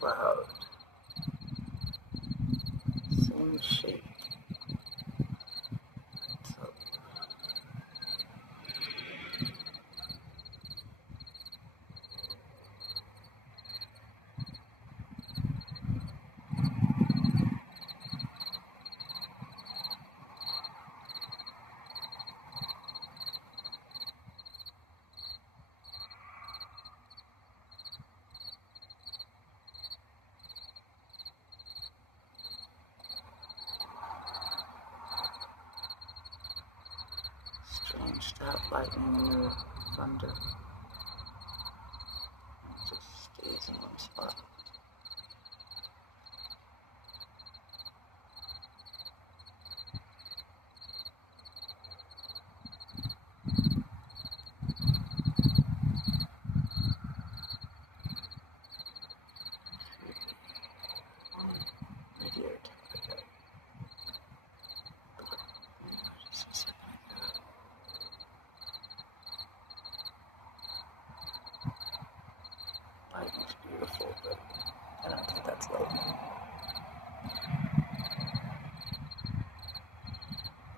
cloud. Same shape. So strange to have lightning near thunder. It just stays in one spot. Lightning's beautiful, but I don't think that's lightning.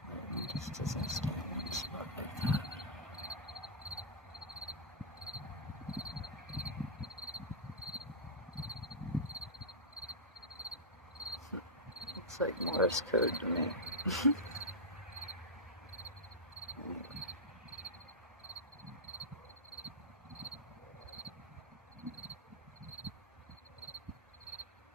Lightning just doesn't stay in one spot like that. Looks like Morse code to me.